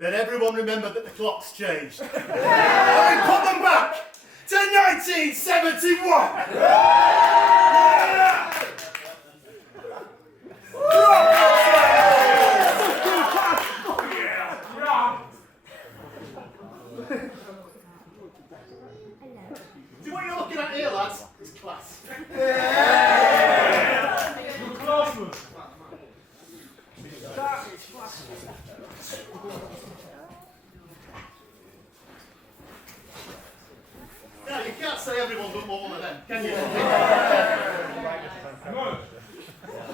then everyone remember that the clock's changed. And we put them back to 1971! See what you're looking at here, lads? It's class. Now, you can't say everyone's done more than them, can you?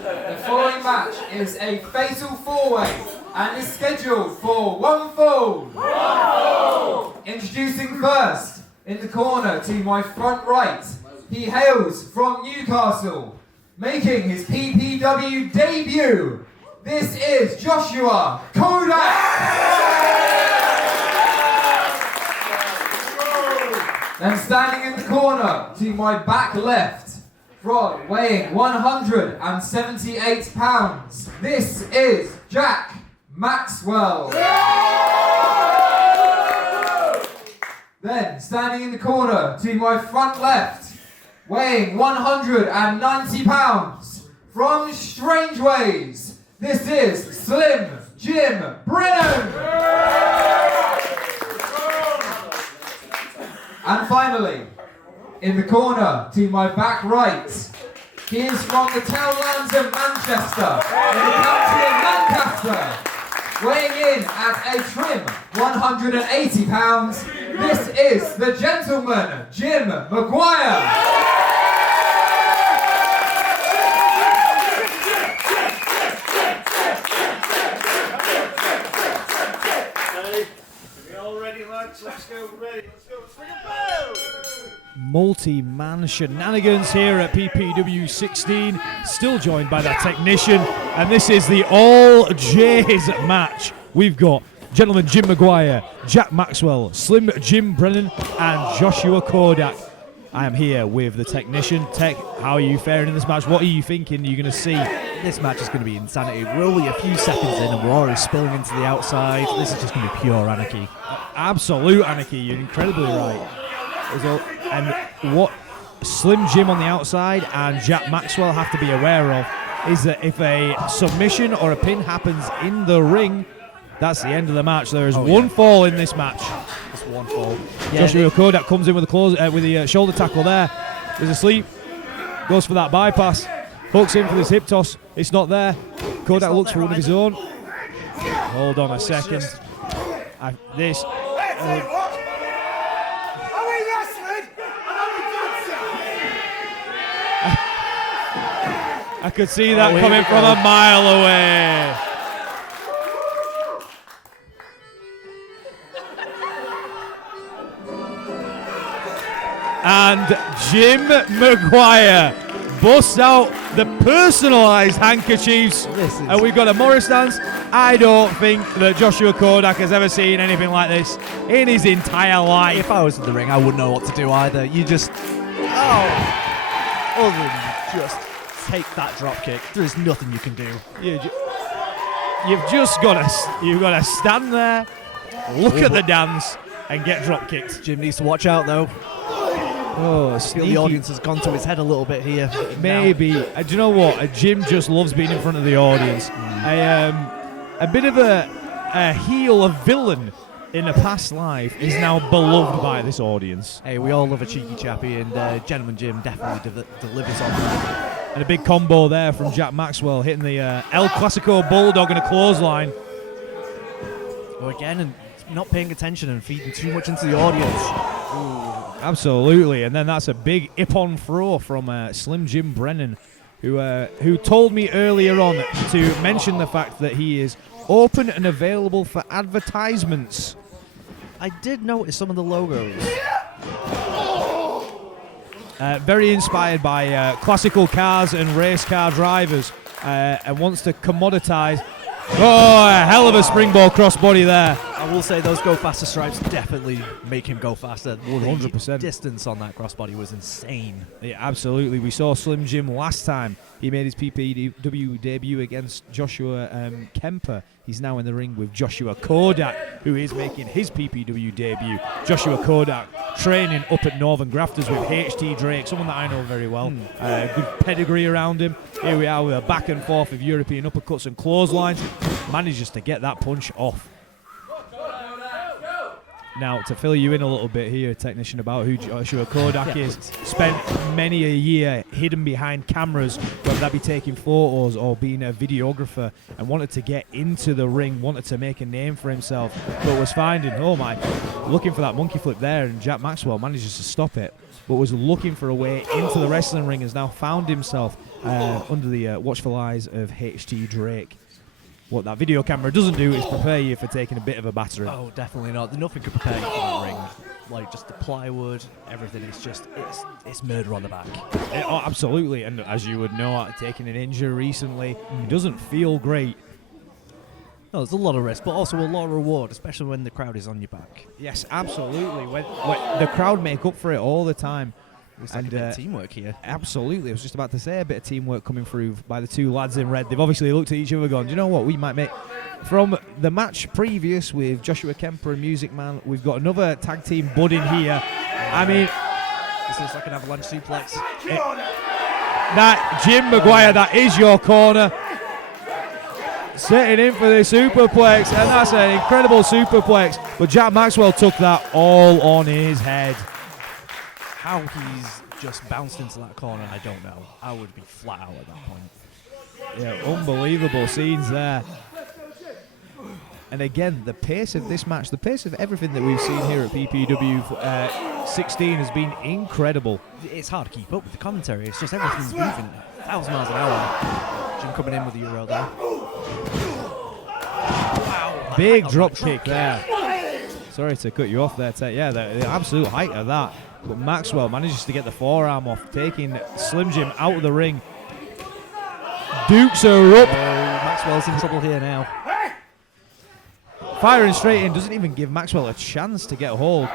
The following match is a fatal four-way and is scheduled for one fall. Introducing first, in the corner to my front right, he hails from Newcastle, making his PPW debut. This is Joshua Kodak. Then standing in the corner to my back left, weighing 178 pounds, this is Jack Maxwell. Then standing in the corner to my front left, weighing 190 pounds, from Strangeways, this is Slim Jim Brennan. And finally, in the corner to my back right, he is from the townlands of Manchester, in the county of Lancaster, weighing in at a trim 180 pounds, this is the gentleman, Jim Maguire. Let's go, ready. Let's go. Swing a bow. Multi-man shenanigans here at PPW 16. Still joined by that technician, and this is the all J's match. We've got gentleman Jim Maguire, Jack Maxwell, Slim Jim Brennan, and Joshua Kodak. I am here with the technician. Tech, how are you faring in this match? What are you thinking you're going to see? This match is going to be insanity. We're only a few seconds in and we're already spilling into the outside. This is just going to be pure anarchy. Absolute anarchy, you're incredibly right. And what Slim Jim on the outside and Jack Maxwell have to be aware of is that if a submission or a pin happens in the ring, that's the end of the match. There is one fall in this match. Just one fall. Yeah, Joshua Kodak comes in with the shoulder tackle there. He's asleep. Goes for that bypass. Hooks in for this hip toss. It's not there. Kodak looks for one of his own. Hold on a second. This. I could see that coming from a mile away. And Jim Maguire busts out the personalised handkerchiefs, and we've got a Morris dance. I don't think that Joshua Kodak has ever seen anything like this in his entire life. If I was in the ring, I wouldn't know what to do either. You just, other than just take that drop kick. There is nothing you can do. You've just got to stand there, look at the dance, and get drop kicked. Jim needs to watch out though. Oh, I feel the audience has gone to his head a little bit here. Maybe. Do you know what? Jim just loves being in front of the audience. A bit of a heel, a villain in a past life is now beloved by this audience. Hey, we all love a cheeky chappy, and Gentleman Jim definitely delivers on that. And a big combo there from Jack Maxwell, hitting the El Clasico Bulldog in a clothesline. Well, again, and not paying attention and feeding too much into the audience. Ooh. Absolutely, and then that's a big ippon throw from Slim Jim Brennan, who told me earlier on to mention the fact that he is open and available for advertisements. I did notice some of the logos. Very inspired by classical cars and race car drivers, and wants to commoditize. Oh, a hell of a springboard crossbody there. I will say those go faster stripes definitely make him go faster. 100%. The distance on that crossbody was insane. Yeah, absolutely. We saw Slim Jim last time. He made his PPW debut against Joshua Kemper. He's now in the ring with Joshua Kodak, who is making his PPW debut. Joshua Kodak training up at Northern Grafters with HT Drake, someone that I know very well. Good pedigree around him. Here we are with a back and forth of European uppercuts and clotheslines. Manages to get that punch off. Now, to fill you in a little bit here, technician, about who Joshua Kodak is, spent many a year hidden behind cameras, whether that be taking photos or being a videographer, and wanted to get into the ring, wanted to make a name for himself, but was finding, looking for that monkey flip there, and Jack Maxwell manages to stop it, but was looking for a way into the wrestling ring, has now found himself under the watchful eyes of HT Drake. What that video camera doesn't do is prepare you for taking a bit of a battering. Oh, definitely not. Nothing could prepare you for that ring. Like, just the plywood, everything. It's murder on the back. Oh, absolutely. And as you would know, taking an injury recently, it doesn't feel great. No, there's a lot of risk, but also a lot of reward, especially when the crowd is on your back. Yes, absolutely. When the crowd make up for it all the time. It's like a bit of teamwork here. Absolutely. I was just about to say a bit of teamwork coming through by the two lads in red. They've obviously looked at each other going, do you know what, we might make... From the match previous with Joshua Kemper and Music Man, we've got another tag team bud in here. I mean... This looks like an avalanche suplex. That Jim Maguire, that is your corner. Setting in for the superplex, and that's an incredible superplex. But Jack Maxwell took that all on his head. How he's just bounced into that corner, I don't know. I would be flat out at that point. Yeah, unbelievable scenes there. And again, the pace of this match, the pace of everything that we've seen here at PPW 16 has been incredible. It's hard to keep up with the commentary. It's just everything's moving 1,000 miles an hour. Jim coming in with the Euro there. Wow. Big drop kick there. Sorry to cut you off there, Ted. Yeah, the absolute height of that. But Maxwell manages to get the forearm off, taking Slim Jim out of the ring. Dukes her up. Maxwell's in trouble here now. Firing straight in, doesn't even give Maxwell a chance to get a hold.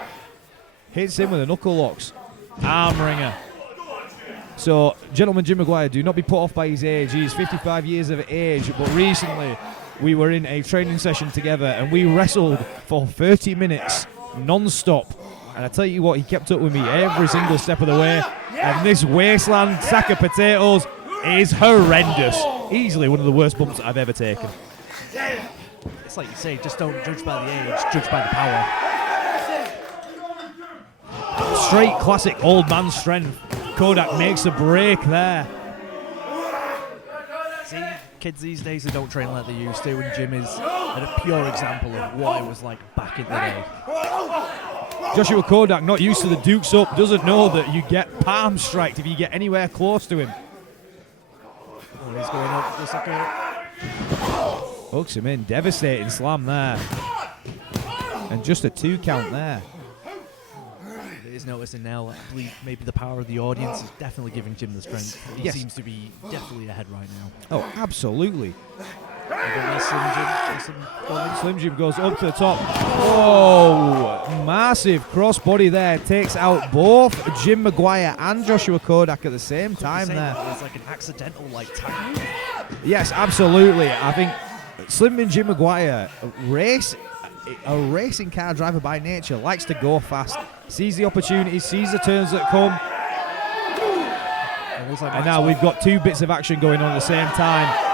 Hits him with the knuckle locks. Arm wringer. So, gentleman Jim Maguire, do not be put off by his age. He's 55 years of age, but recently we were in a training session together and we wrestled for 30 minutes non-stop. And I tell you what, he kept up with me every single step of the way. And this wasteland sack of potatoes is horrendous. Easily one of the worst bumps I've ever taken. It's like you say, just don't judge by the age, judge by the power. Straight classic old man strength. Kodak makes a break there. See, kids these days, they don't train like they used to, and Jim is a pure example of what it was like back in the day. Joshua Kodak, not used to the dukes up, doesn't know that you get palm striked if you get anywhere close to him. Oh, he's going up just like a... Hooks him in, devastating slam there. And just a 2 count there. It is noticing now, I believe maybe the power of the audience is definitely giving Jim the strength. He seems to be definitely ahead right now. Oh, absolutely. Slim Slim Jim goes up to the top. Oh, massive crossbody there. Takes out both Jim Maguire and Joshua Kodak at the same time there. It's like an accidental tag. Yes, absolutely. I think Slim and Jim Maguire, a racing car driver by nature, likes to go fast, sees the opportunities, sees the turns that come. And now we've got 2 bits of action going on at the same time.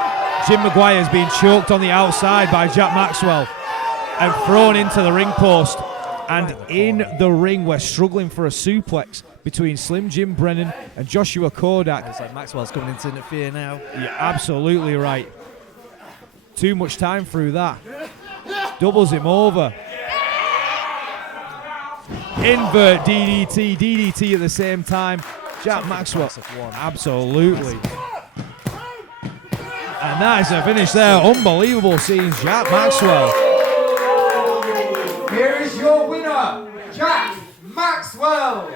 Jim Maguire is being choked on the outside by Jack Maxwell and thrown into the ring post. And in the ring, we're struggling for a suplex between Slim Jim Brennan and Joshua Kodak. It's like Maxwell's coming in to interfere now. You're absolutely right. Too much time through that. Doubles him over. Invert DDT at the same time. Jack Maxwell, absolutely. And that is a finish there. Unbelievable scenes. Jack Maxwell. Here is your winner, Jack Maxwell.